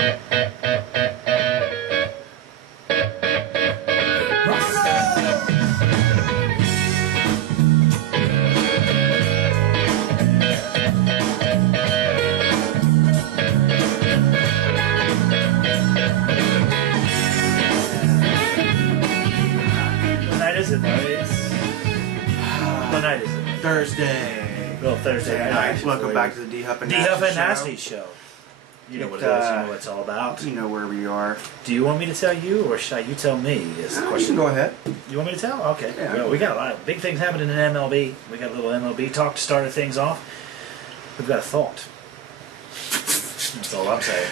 What night is it? Thursday. Little Thursday night. Welcome back to the D Huff and Nasty Show. You know what it is. You know what it's all about. You know where we are. Do you want me to tell you, or should you tell me? Is the question. You can go ahead. You want me to tell? Okay. Yeah, well, we got a lot of big things happening in MLB. We got a little MLB talk to start things off. We've got a thought. That's all I'm saying.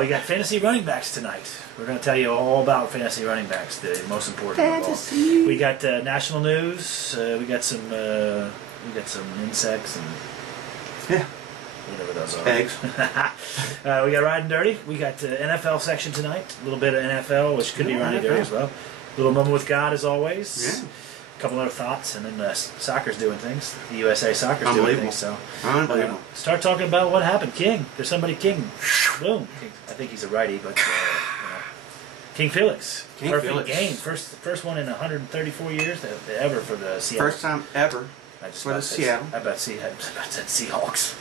We got fantasy running backs tonight. We're going to tell you all about fantasy running backs, the most important fantasy. Of all. We got national news. We got some insects and whatever those are. Eggs. We got Riding Dirty. We got NFL section tonight. A little bit of NFL, which could be Riding Dirty as well. A little moment with God as always. Yeah. A couple other thoughts, and then soccer's doing things. The USA soccer's doing things. So unbelievable. Start talking about what happened. King. There's somebody King. Boom. King. I think he's a righty, but KingFelix. Perfect game. First one in 134 years ever for the Seattle. First time ever for the Seattle. I bet said Seahawks.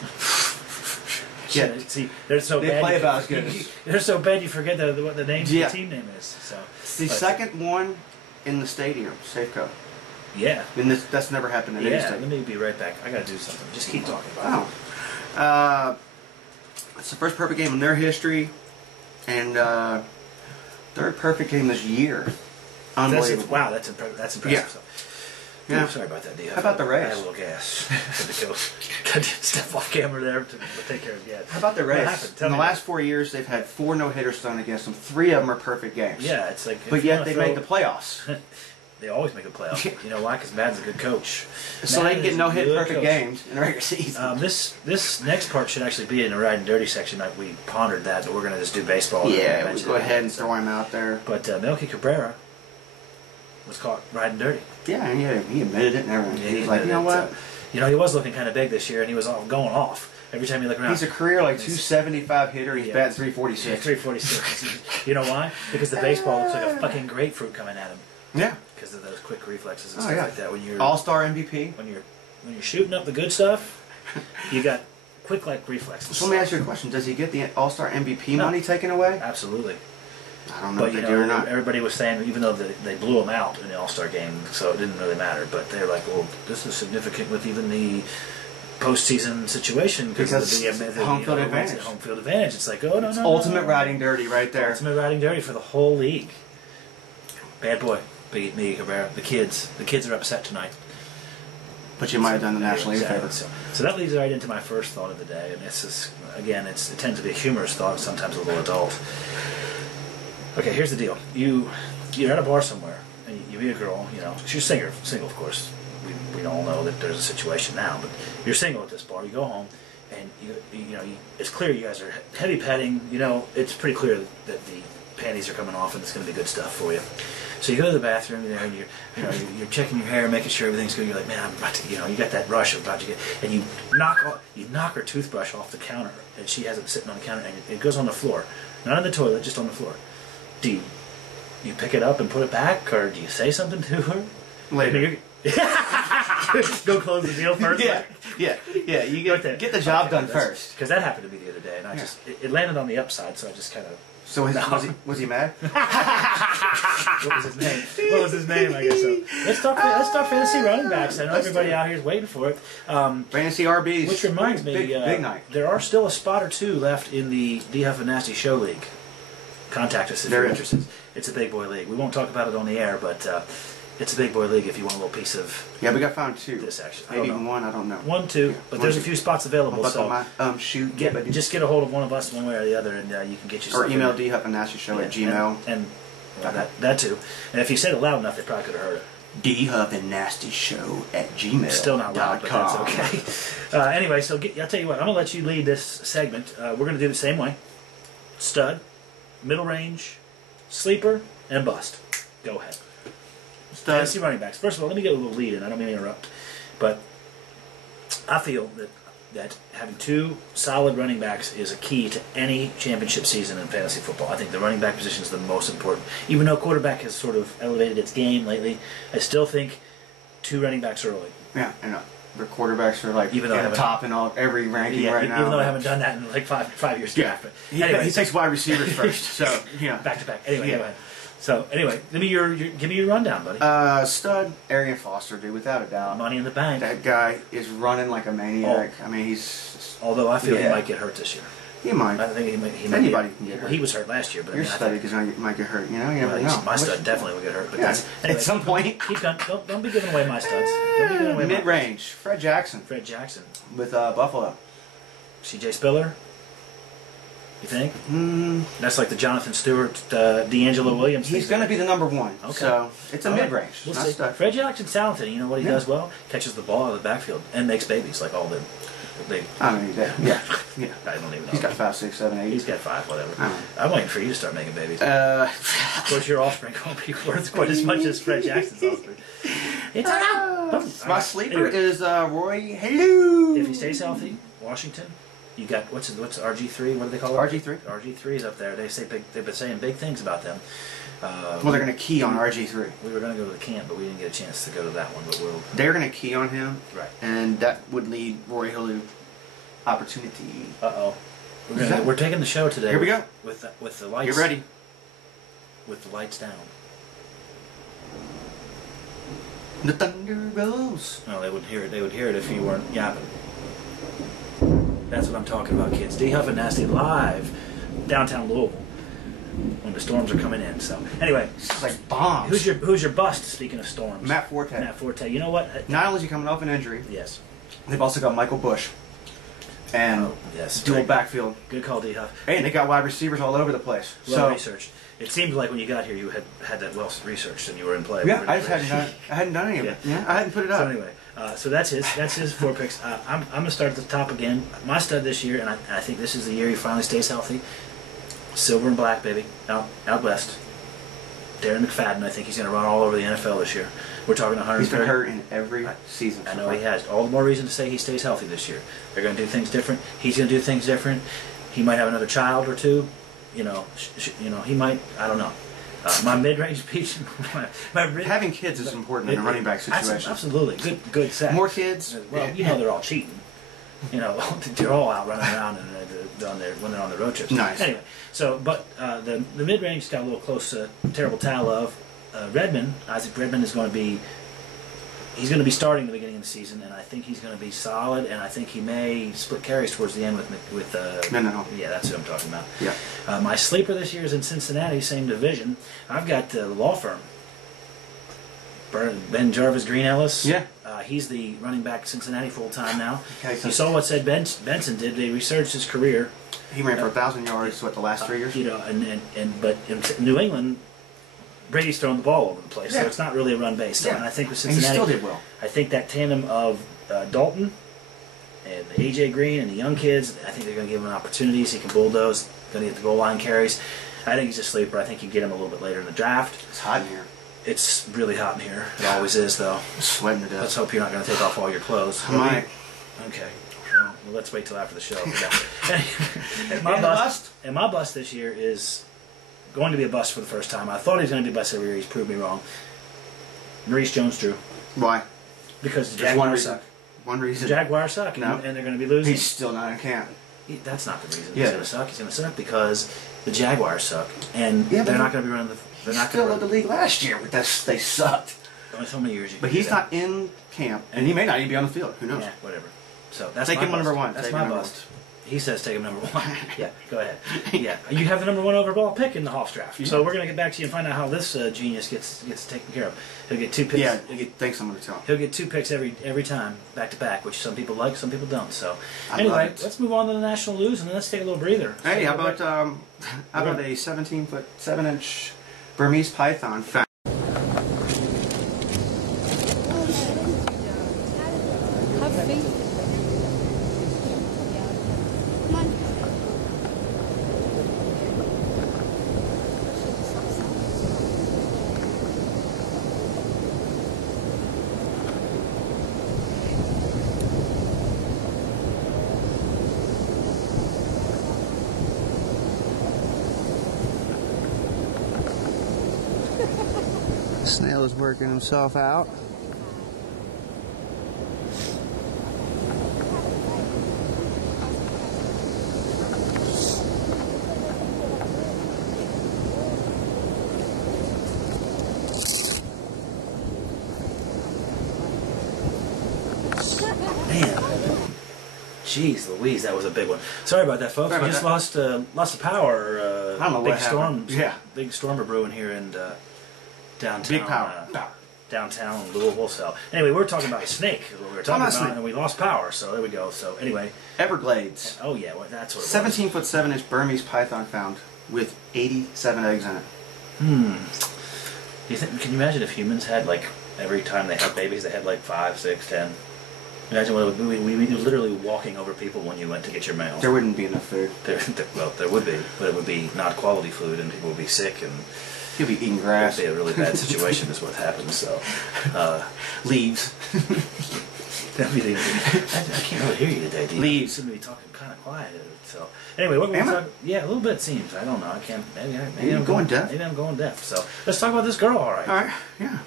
Yeah. See, they're so bad. They play about as good as. They're so bad you forget what the name of the team name is. So it's the second one in the stadium, Safeco. Yeah. And that's never happened in any stadium. Let me be right back. I gotta do something. Just keep talking about it. It's the first perfect game in their history, and third perfect game this year. Unbelievable. Wow, that's impressive. Yeah. Yeah. Sorry about that, D. How about the race? I had a little gas. Had to go step off camera there to take care of gas. How about the race? What happened? In the last 4 years, they've had 4 no-hitters thrown against them. 3 of them are perfect games. Yeah, it's like. But yet they made the playoffs. They always make a playoff. You know why? Because Madden's a good coach. So they can get no-hit perfect games in the regular season. This next part should actually be in the Riding Dirty section. Like we pondered that, but we're going to just do baseball. Yeah, we'll go ahead and throw him out there. But Melky Cabrera was caught riding dirty. Yeah, he admitted it and everything. Yeah, he was like, you know what? He was looking kind of big this year, and he was going off. Every time you look around. He's a career 275 hitter. He's batting 346. Yeah, 346. You know why? Because the baseball looks like a fucking grapefruit coming at him. Yeah. Because of those quick reflexes and stuff like that. When you're All-Star MVP. When you're shooting up the good stuff, you got quick reflexes. So let me ask you a question: does he get the All-Star MVP money taken away? Absolutely. I don't know if they do or not. Everybody was saying, even though they blew him out in the All-Star game, so it didn't really matter. But they're like, well, this is significant with even the postseason situation because of the home field advantage. Home field advantage. It's like, oh no, no, ultimate riding dirty right there. Ultimate riding dirty for the whole league. Bad boy, me, Cabrera. The kids are upset tonight. But you might have done the national league favor. So that leads right into my first thought of the day, and this is again, it tends to be a humorous thought, sometimes a little adult. Okay, here's the deal. You're at a bar somewhere, and you meet a girl. She's single, of course. We all know that there's a situation now, but you're single at this bar. You go home, and it's clear you guys are heavy petting. It's pretty clear that the panties are coming off, and it's going to be good stuff for you. So you go to the bathroom there, and you're checking your hair, making sure everything's good. You're like, man, I'm about to, you got that rush of about to get, and you knock her toothbrush off the counter, and she has it sitting on the counter, and it goes on the floor, not in the toilet, just on the floor. Do you pick it up and put it back, or do you say something to her? Later. Go close the deal first. Yeah. You get the job done first. Because that happened to me the other day, and it landed on the upside, so I just kind of. So was he mad? What was his name? What was his name? I guess so. Let's talk fantasy running backs. I know everybody out here is waiting for it. Fantasy RBs. Which reminds me, big night. There are still a spot or two left in the D Huff and Nasty Show League. Contact us if you're interested. It's a big boy league. We won't talk about it on the air, but it's a big boy league if you want a little piece of. Yeah, we got found 2. This actually, maybe 1. I don't know. 1, 2, but there's a few spots available. So just get a hold of one of us, one way or the other, and you can get yourself. Or email dhuffandnastyshow@gmail. And that too. And if you said it loud enough, they probably could have heard it. dhuffandnastyshow@gmail.com. Still not loud, but that's okay. Anyway, so I'll tell you what. I'm gonna let you lead this segment. We're gonna do the same way: stud, middle range, sleeper, and bust. Go ahead. Fantasy running backs. First of all, let me get a little lead in. I don't mean to interrupt, but I feel that that having two solid running backs is a key to any championship season in fantasy football. I think the running back position is the most important. Even though quarterback has sort of elevated its game lately, I still think two running backs early. Yeah, I know. The quarterbacks are like even though in the top in every ranking right now. Even though I haven't done that in like five years draft. But anyway, he takes wide receivers first, so yeah. Back to back. Anyway, go ahead. So anyway, give me your rundown, buddy. Stud Arian Foster, dude, without a doubt. Money in the bank. That guy is running like a maniac. I mean, he's. Although I feel he might get hurt this year. He might. I think he might. Anybody can get hurt. Well, he was hurt last year, but your stud might get hurt. You know, you never know. My stud definitely will get hurt. But anyway, at some point, keep going. Don't be giving away my studs. Don't be giving away mid-range. Fred Jackson. Fred Jackson with Buffalo. C.J. Spiller. You think? That's like the Jonathan Stewart, D'Angelo Williams. He's going to be the number one. Okay. So it's a mid-range. We'll see. Fred Jackson's talented. You know what he does well? Catches the ball out of the backfield and makes babies like all the big. I mean, yeah. I don't even know. He's got 5, 6, 7, 8. He's got 5, whatever. I'm waiting for you to start making babies. Of course, your offspring won't be worth quite as much as Fred Jackson's offspring. It's my sleeper is Roy. Hello. If he stays healthy, Washington. You got what's RG3? What do they call it? RG3. RG3 is up there. They've been saying big things about them. Well, they're going to key on RG3. We were going to go to the camp, but we didn't get a chance to go to that one. But they're going to key on him, right? And that would lead Roy Hill opportunity. We're taking the show today. Here we go. With the lights. Get ready. With the lights down. The thunder rolls. No, they wouldn't hear it. They would hear it if you weren't yapping. That's what I'm talking about, kids. D Huff and Nasty live downtown Louisville when the storms are coming in. So anyway, it's like bombs. Who's your bust? Speaking of storms, Matt Forte. Matt Forte. You know what? Not only is he coming off an injury, yes, they've also got Michael Bush and dual backfield. Good call, D Huff. Hey, and they got wide receivers all over the place. Well researched. It seemed like when you got here, you had that well researched and you were in play. Yeah, I just hadn't done any of it. Yeah, I hadn't put it up. So anyway. So that's his 4 picks. I'm going to start at the top again. My stud this year, and I think this is the year he finally stays healthy. Silver and black, baby, out west. Darren McFadden, I think he's going to run all over the NFL this year. We're talking 130. He's been hurt in every season. I know he has. All the more reason to say he stays healthy this year. They're going to do things different. He's going to do things different. He might have another child or two. You know, he might. I don't know. My mid-range piece. Having kids is important in a running back situation. Absolutely, good set. More kids. Well, you know they're all cheating. You know, they're all out running around when they're on the road trips. Nice. Anyway, so but the mid-range got a little close to terrible tale of Redmond. Isaac Redmond is going to be. He's going to be starting at the beginning of the season, and I think he's going to be solid, and I think he may split carries towards the end with No. Yeah, that's what I'm talking about. Yeah. My sleeper this year is in Cincinnati, same division. I've got the law firm. Ben Jarvis Green Ellis. Yeah. He's the running back Cincinnati full time now. Okay, so you saw what said Benson did. They researched his career. He ran for 1,000 yards. The last 3 years? You know, but in New England, Brady's throwing the ball over the place, so it's not really a run base. So, and I think with Cincinnati, and he still did well. I think that tandem of Dalton and AJ Green and the young kids, I think they're going to give him opportunities. He can bulldoze. Going to get the goal line carries. I think he's a sleeper. I think you get him a little bit later in the draft. It's hot in here. It's really hot in here. It always is, though. I'm sweating to death. Let's hope you're not going to take off all your clothes. I might. Okay. Well, let's wait till after the show. And my bust this year is going to be a bust for the first time. I thought he was going to be a bust every year. He's proved me wrong. Maurice Jones-Drew. Why? Because the Jaguars suck. One reason. The Jaguars suck, and they're going to be losing. He's still not in camp. That's not the reason he's going to suck. He's going to suck because the Jaguars suck, and they're not going to be running the. They're not still led the league last year, but they sucked. Only so many years. But he's not in camp, and he may not even be on the field. Who knows? Yeah, whatever. So that's take him number 1. That's my bust. He says take him number 1. Yeah, go ahead. Yeah, you have the number 1 overall pick in the Hawks draft. So we're going to get back to you and find out how this genius gets taken care of. He'll get 2 picks. Yeah, thanks. I'm going to tell him. He'll get 2 picks every time, back to back, which some people like, some people don't. So anyway, let's move on to the national news and then let's take a little breather. Hey, how about a 17-foot 7-inch Burmese python found? Snail is working himself out. Man, jeez Louise, that was a big one. Sorry about that, folks. We just lost the power. I don't know big what storm. happened. Yeah, big storm are brewing here in downtown. big power. Downtown Louisville. So anyway, we were talking about a snake. Is what we were talking about, and we lost power. So there we go. So anyway, Everglades. Oh yeah, well, that's what. 17-foot 7-inch Burmese python found with 87 eggs in it. Can you imagine if humans had like every time they had babies, they had like 5, 6, 10? Imagine what it would be. We'd be literally walking over people when you went to get your mail. There wouldn't be enough food. Well, there would be, but it would be not quality food, and people would be sick, and you'd be eating grass. It would be a really bad situation. Is what happens. So, leaves. I can't really hear you today, Dean. Leaves. You seem to be talking kind of quiet. So, anyway, what we're talking? Yeah, a little bit seems. I don't know. I can't. Maybe I'm going deaf. Maybe I'm going deaf. So, let's talk about this girl. All right. All right. Yeah.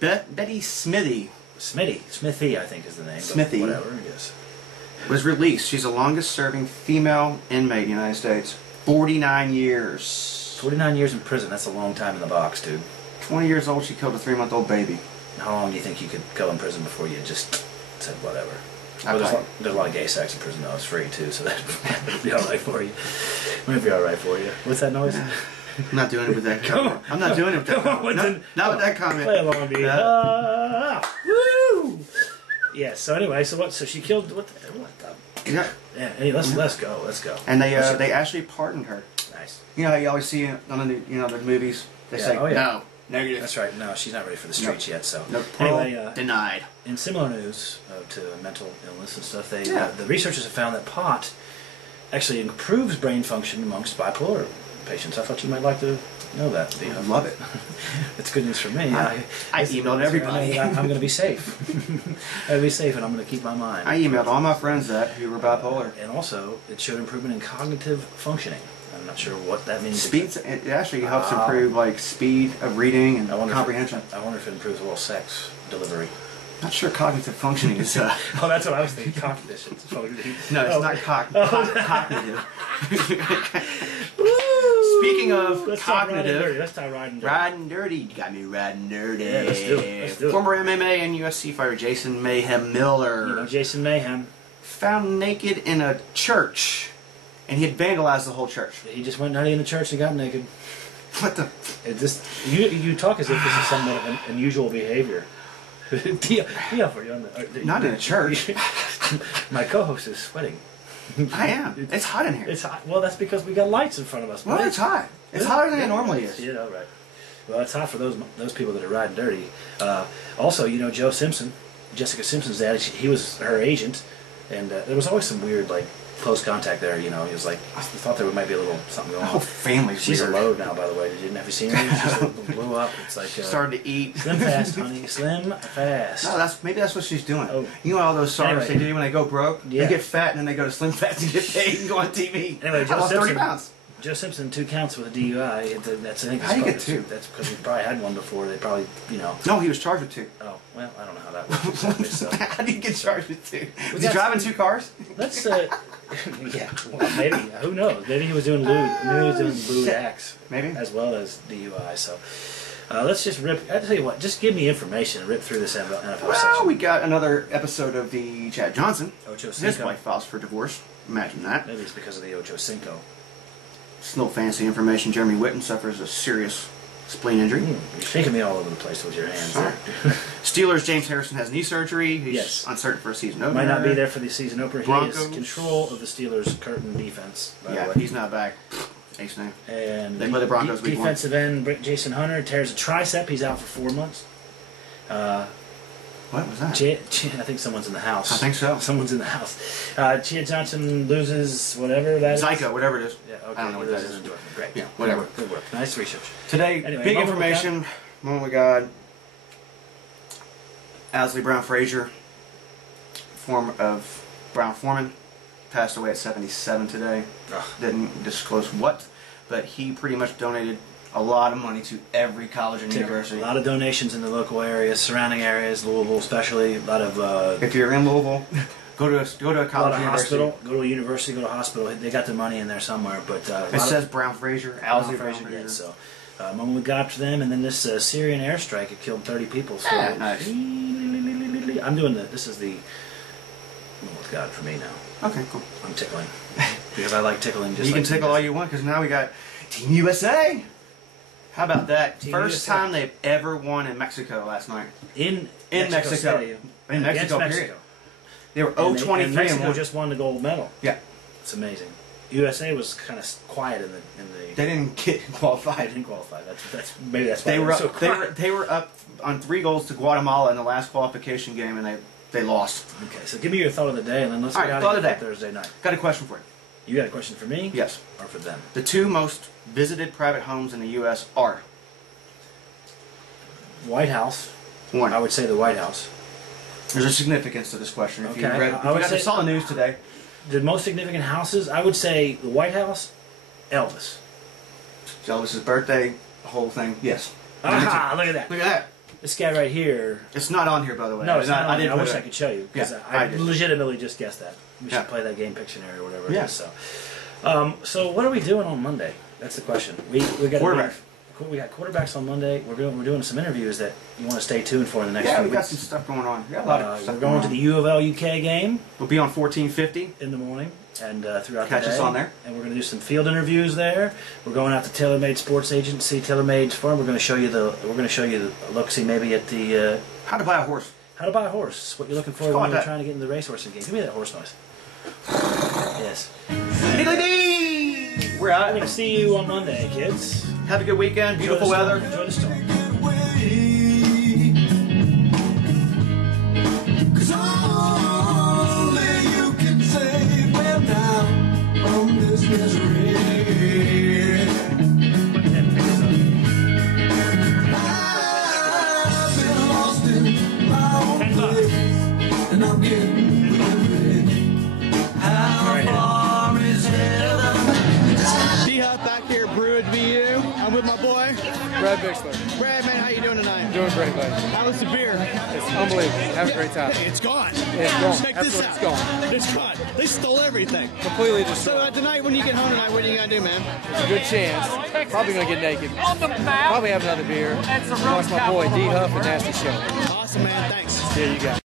Betty Smithy. Smithy, I think is the name. Smithy. Whatever, I guess. Was released. She's the longest serving female inmate in the United States. 49 years. 49 years in prison. That's a long time in the box, dude. 20 years old, she killed a 3-month-old baby. How long do you think you could go in prison before you just said whatever? There's a lot of gay sex in prison, though. It's free, too, so that would be all right for you. Might be all right for you. What's that noise? I'm not doing it with that comment. I'm not doing it with that comment. Not with that comment. Play along with me. Woo! Yeah, so anyway, so she killed... What the... Yeah. Yeah, hey, let's go. And they actually pardoned her. Nice. You know how you always see on the movies, they say, no, negative. That's right. No, she's not ready for the streets yet, so... No, anyway, denied. In similar news to mental illness and stuff, the researchers have found that pot actually improves brain function amongst bipolar patients. I thought you might like to know that. I love it. It's good news for me. I emailed everybody. I'm going to be safe. I'll be safe, and I'm going to keep my mind. I emailed all my friends who were bipolar. And also, it showed improvement in cognitive functioning. I'm not sure what that means. It actually helps improve speed of reading and comprehension. I wonder if it improves oral sex delivery. Not sure cognitive functioning is. Oh, that's what I was thinking. Cognition. No, it's not cognitive. Speaking of cognitive, let's talk riding dirty. Riding dirty. You got me riding dirty. Yeah, let's do it. Former MMA and UFC fighter Jason Mayhem Miller. You know Jason Mayhem. Found naked in a church, and he had vandalized the whole church. He just went nutty in the church and got naked. What the? You talk as if this is somewhat of an unusual behavior. Not in a church. My co-host is sweating. I am. It's hot in here. It's hot. Well, that's because we got lights in front of us. Well, it's hot. It's hotter than it normally is. Yeah, right. Well, it's hot for those people that are riding dirty. Also, Joe Simpson, Jessica Simpson's dad. He was her agent, and there was always some weird close contact there. He was like, I thought there might be a little something going on. The whole family's She's weird. a load now, by the way. Have you seen her? She blew up. It's like she started to eat. Slim fast, honey. Slim fast. No, maybe that's what she's doing. Oh. You know all those songs they do when they go broke? Yeah. They get fat and then they go to Slim Fast and get paid and go on TV. Anyway, I lost 30 pounds. Joe Simpson, 2 counts with a DUI. That's, I think, how do you get 2? That's because he probably had one before. They probably, No, he was charged with 2. Oh, well, I don't know how that works exactly. So. How do you get charged with 2? Was he driving 2 cars? Let's, yeah, well, maybe. Who knows? Maybe he was doing lewd. Maybe he was doing lewd acts. Maybe. As well as DUI. So, let's just rip. I tell you what. Just give me information and rip through this NFL section. Well, we got another episode of the Chad Johnson. Ocho Cinco. His wife files for divorce. Imagine that. Maybe it's because of the Ocho Cinco. Just a little fancy information. Jeremy Whitten suffers a serious spleen injury. You're shaking me all over the place with your hands. Sorry. Steelers, James Harrison has knee surgery. He's uncertain for a season opener. Might not be there for the season opener. Broncos. He has control of the Steelers' curtain defense. Yeah, he's not back. Ace name. And they play the Broncos week 1. Defensive end Jason Hunter tears a tricep. He's out for 4 months. What was that? I think someone's in the house. I think so. Someone's in the house. Chia Johnson loses whatever that is. Zyko, whatever it is. Yeah, okay. I don't know what that is. Great. Yeah, whatever. Good work. Nice research. Today, anyway, big information. Moment we got Asley Brown Frazier, form of Brown Foreman, passed away at 77 today. Ugh. Didn't disclose what, but he pretty much donated a lot of money to every college and university. A lot of donations in the local areas, surrounding areas, Louisville especially. A lot of. If you're in Louisville, go to a college, university. Hospital. Go to a university. Go to a hospital. They got their money in there somewhere, but it says Brown Fraser, Owsley Brown Fraser. So when we got up to them, and then this Syrian airstrike, it killed 30 people. So nice. I'm doing the. This is the. With God for me now. Okay, cool. I'm tickling because I like tickling. Just you like can tickle all you want because now we got Team USA. How about that? Team First USA. time they've ever won in Mexico last night. In Mexico. Stadium. In Mexico, period. They were 0-23 and Mexico won. just won the gold medal. Yeah. It's amazing. USA was kind of quiet in the. They didn't get qualified. They didn't qualify. Maybe that's why they were up. so They were up on 3 goals to Guatemala in the last qualification game, and they lost. Okay, so give me your thought of the day, and then let's All get right, out thought of of here the for Thursday night. Got a question for you. You got a question for me? Yes. Or for them? The 2 most visited private homes in the U.S. are White House. 1. I would say the White House. There's a significance to this question. If Okay, you saw the news today. The most significant houses, I would say the White House, Elvis. Elvis's birthday, the whole thing. Yes. Ah, look at that. Look at that. This guy right here. It's not on here, by the way. No, it's not. I didn't. I wish I could show you because Yeah, I I did. legitimately just guessed that. We should Yeah. play that game Pictionary or whatever Yeah. it is. So what are we doing on Monday? That's the question. We got Quarterbacks. We got quarterbacks on Monday. We're doing some interviews that you want to stay tuned for in the next Yeah, few we got weeks. some stuff going on. We got a lot of stuff We're going to the U of L UK game We'll be on 1450. in the morning and throughout Catch the day. us on there. And we're going to do some field interviews there. We're going out to TaylorMade Sports Agency, TaylorMade's farm. We're going to show you the look-see maybe at the How to buy a horse. how to buy a horse. What you're looking for Let's call when it you're that. trying to get into the racehorsing game. Give me that horse noise. Yes. Diddly-dee! We're We're out. going to see you on Monday, kids. Have a good weekend. Beautiful Enjoy the weather. storm. Enjoy the storm. Cause only you can save them now from this misery. I've been lost in my own place, and I'm getting weary. How far is heaven? D-Hop back here, Brew to be you. I'm with my boy, Brad Bixler. Brad, man, how you doing tonight? Doing great, buddy. How was the beer? It's unbelievable. Have a great time. Hey, it's gone. It's gone. Check this Absolutely, out. it's It's gone. gone. They stole everything. Completely So destroyed. tonight, when you get home tonight, what are you gonna do, man? There's a good chance. Probably gonna get naked. Probably have another beer. Watch my boy D Huff and Nasty Show. Awesome, man. Thanks. Yeah, you got it.